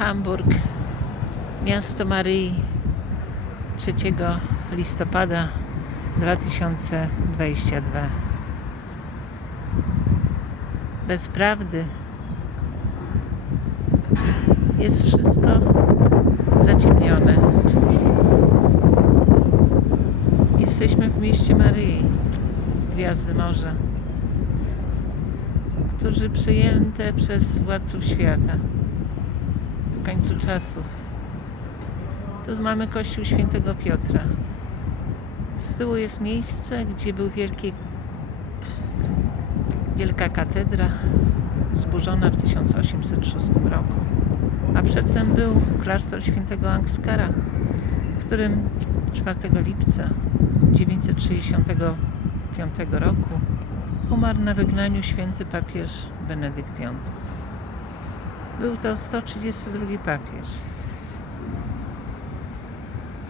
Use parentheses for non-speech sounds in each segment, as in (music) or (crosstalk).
Hamburg, miasto Maryi 3 listopada 2022. Bez prawdy jest wszystko zaciemnione. Jesteśmy w mieście Maryi, Gwiazdy Morza, którzy przyjęte przez władców świata w końcu czasów. Tu mamy kościół świętego Piotra. Z tyłu jest miejsce, gdzie był wielki, wielka katedra zburzona w 1806 roku. A przedtem był klasztor świętego Angskara, w którym 4 lipca 965 roku umarł na wygnaniu święty papież Benedykt V. Był to 132 papież.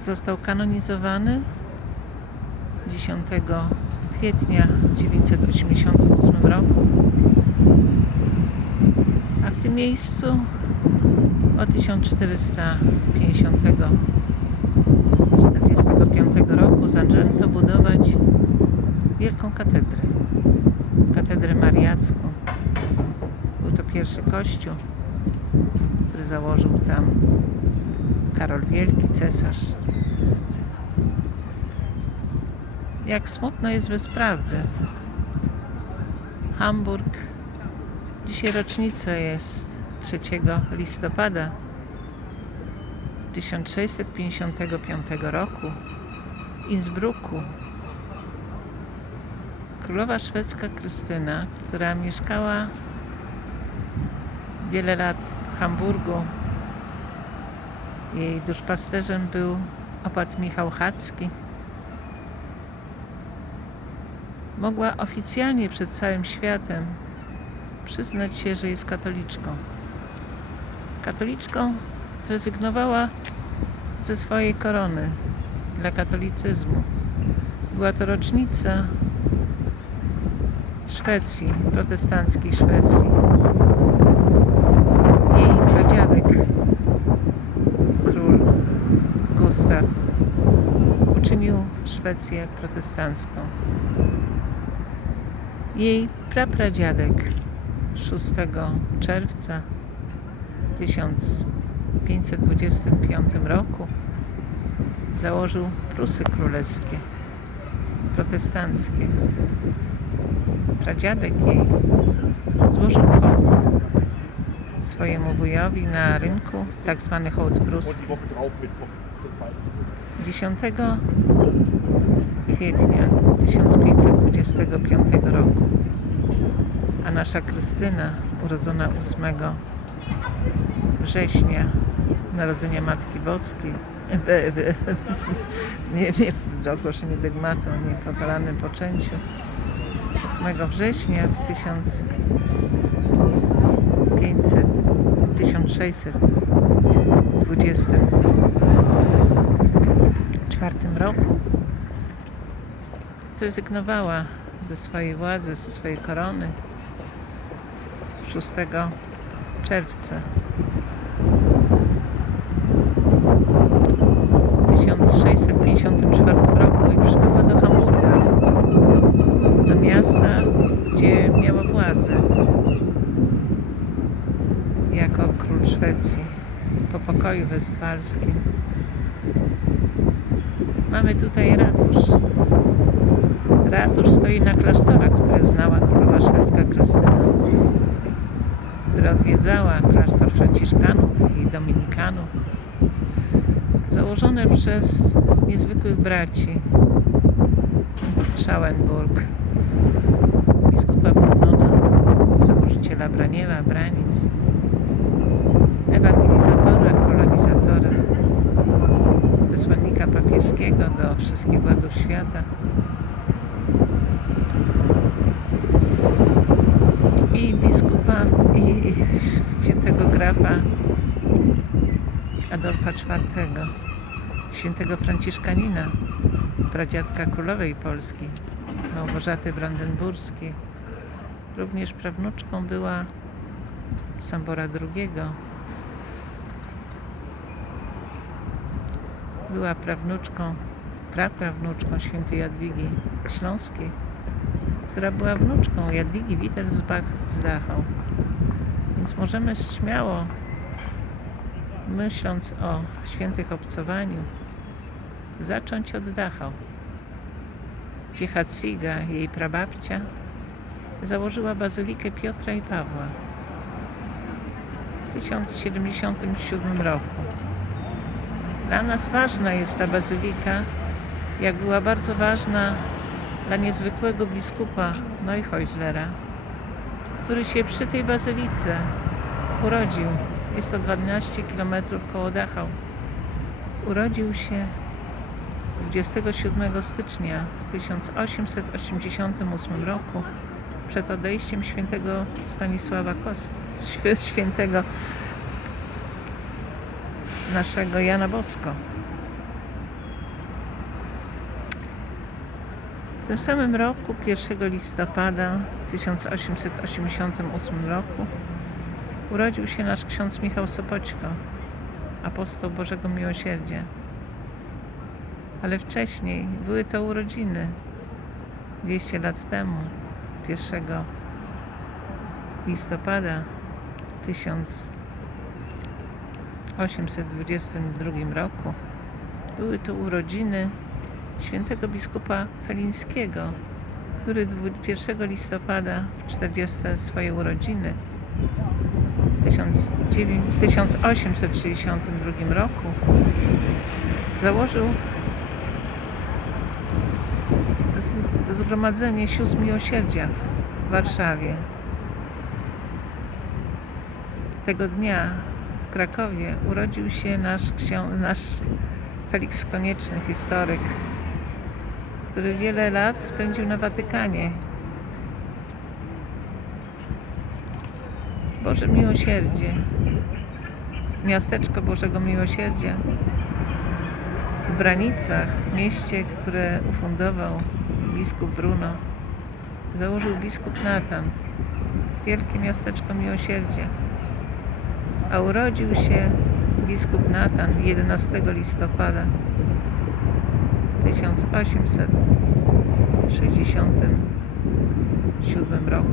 Został kanonizowany 10 kwietnia 988 roku, a w tym miejscu od 1450-45 roku zaczęto budować wielką katedrę, katedrę mariacką. Był to pierwszy kościół, który założył tam Karol Wielki, cesarz. Jak smutno jest bez prawdy. Hamburg. Dzisiaj rocznica jest 3 listopada 1655 roku. Innsbrucku królowa szwedzka Krystyna, która mieszkała wiele lat w Hamburgu, jej duszpasterzem był opat Michał Chacki. Mogła oficjalnie przed całym światem przyznać się, że jest katoliczką. Katoliczką zrezygnowała ze swojej korony dla katolicyzmu. Była to rocznica Szwecji, protestanckiej Szwecji. Jej pradziadek król Uczynił Szwecję protestancką. Jej prapradziadek 6 czerwca 1525 roku założył Prusy Królewskie, protestanckie. Pradziadek jej złożył hołd swojemu wujowi na rynku, tak zwany hołd pruski. 10 kwietnia 1525 roku, a nasza Krystyna, urodzona 8 września, narodzenia Matki Boskiej, w, w, nie, nie w ogłoszeniu dygmatu, nie w poczęciu, 8 września w 1500, 1624 roku zrezygnowała ze swojej władzy, ze swojej korony 6 czerwca 1654 roku i przybyła do Hamburga, do miasta, gdzie miała władzę jako król Szwecji po pokoju westfalskim. Mamy tutaj ratusz. Ratusz stoi na klasztorach, które znała królowa szwedzka Krystyna, która odwiedzała klasztor franciszkanów i dominikanów, założone przez niezwykłych braci Schauenburg, biskupa Brunona, założyciela Braniewa, Branic, wysłannika papieskiego do wszystkich władzów świata. I biskupa, i świętego grafa Adolfa IV, świętego Franciszkanina, pradziadka królowej Polski, Małgorzaty Brandenburskiej. Również prawnuczką była Sambora II, była prawnuczką, praprawnuczką świętej Jadwigi Śląskiej, która była wnuczką Jadwigi Wittelsbach z Dachau. Więc możemy śmiało, myśląc o świętych obcowaniu, zacząć od Dachau. Gdzie Hatsiga, jej prababcia, założyła bazylikę Piotra i Pawła w 1077 roku. Dla nas ważna jest ta bazylika, jak była bardzo ważna dla niezwykłego biskupa Neuchhäuslera, który się przy tej bazylice urodził. Jest to 12 km koło Dachau. Urodził się 27 stycznia w 1888 roku przed odejściem świętego Stanisława Kost, świ- (laughs) świętego naszego Jana Bosko. W tym samym roku, 1 listopada 1888 roku, urodził się nasz ksiądz Michał Sopoćko, apostoł Bożego Miłosierdzia. Ale wcześniej były to urodziny 200 lat temu, 1 listopada 1822 roku. Były to urodziny świętego biskupa Felińskiego, który dwu- 1 listopada w 40 swoje urodziny w 1900 w 1862 roku założył Zgromadzenie Sióstr Miłosierdzia w Warszawie. Tego dnia w Krakowie urodził się nasz, ksią- nasz Konieczny, historyk, który wiele lat spędził na Watykanie. Boże Miłosierdzie, miasteczko Bożego Miłosierdzia w Branicach, mieście, które ufundował biskup Bruno, założył biskup Natan, wielkie miasteczko Miłosierdzia. A urodził się biskup Natan 11 listopada 1867 roku.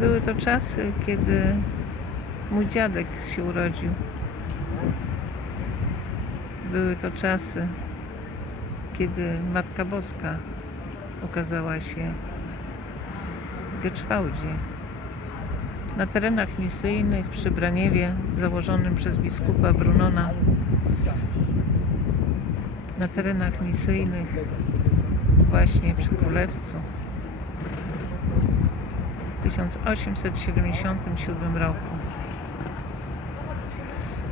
Były to czasy, kiedy mój dziadek się urodził. Były to czasy, kiedy Matka Boska ukazała się Na terenach misyjnych przy Braniewie założonym przez biskupa Brunona. Na terenach misyjnych właśnie przy Królewcu. W 1877 roku.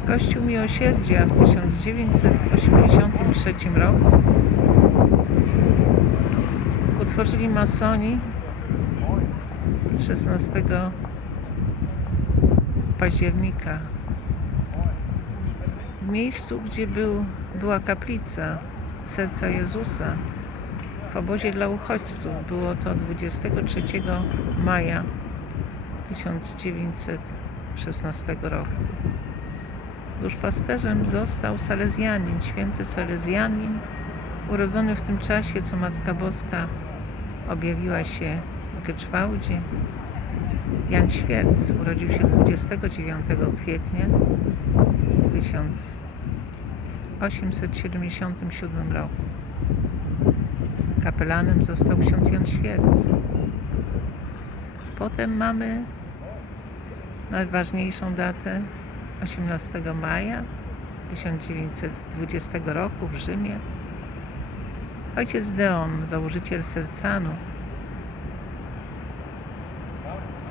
Kościół Miłosierdzia w 1983 roku utworzyli masoni 16 października w miejscu, gdzie był, była kaplica Serca Jezusa w obozie dla uchodźców. Było to 23 maja 1916 roku. Duszpasterzem został Salezjanin, święty Salezjanin, urodzony w tym czasie, co Matka Boska objawiła się w Geczwałdzie. Jan Świerc urodził się 29 kwietnia w 1877 roku. Kapelanem został ksiądz Jan Świerc. Potem mamy najważniejszą datę 18 maja 1920 roku w Rzymie. Ojciec Deon, założyciel Sercanu,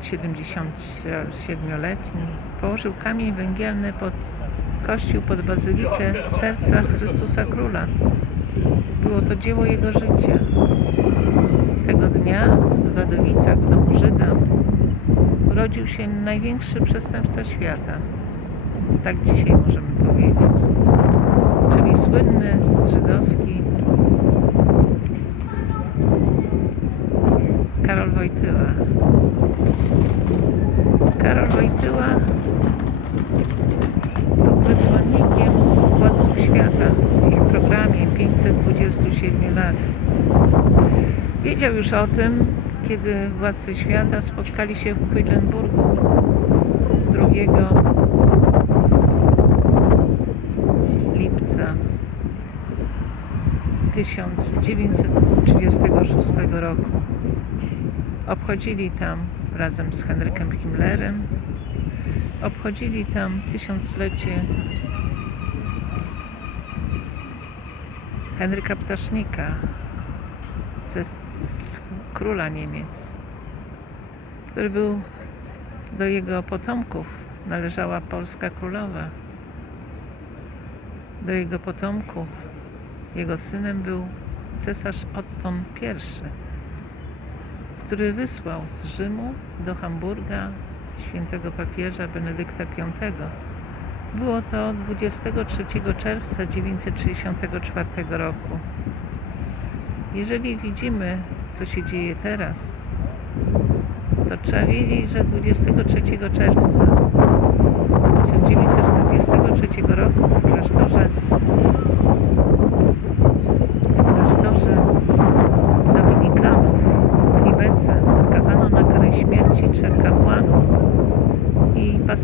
77-letni, położył kamień węgielny pod kościół, pod bazylikę Serca Chrystusa Króla. Było to dzieło jego życia. Tego dnia w Wadowicach, w domu Żyda, urodził się największy przestępca świata. Tak dzisiaj możemy powiedzieć. Czyli słynny żydowski Karol Wojtyła. Wiedział już o tym, kiedy władcy świata spotkali się w Quedlinburgu 2 lipca 1936 roku. Obchodzili tam razem z Henrykiem Himmlerem, obchodzili tam tysiąclecie Henryka Ptasznika, ze króla Niemiec, który był do jego potomków należała polska królowa. Do jego potomków jego synem był cesarz Otton I, który wysłał z Rzymu do Hamburga świętego papieża Benedykta V. Było to 23 czerwca 1964 roku. Jeżeli widzimy, co się dzieje teraz, to trzeba wiedzieć, że 23 czerwca 1943 roku w klasztorze w klasztorze dominikanów w Libece skazano na karę śmierci trzech kapłanów i pasterzy.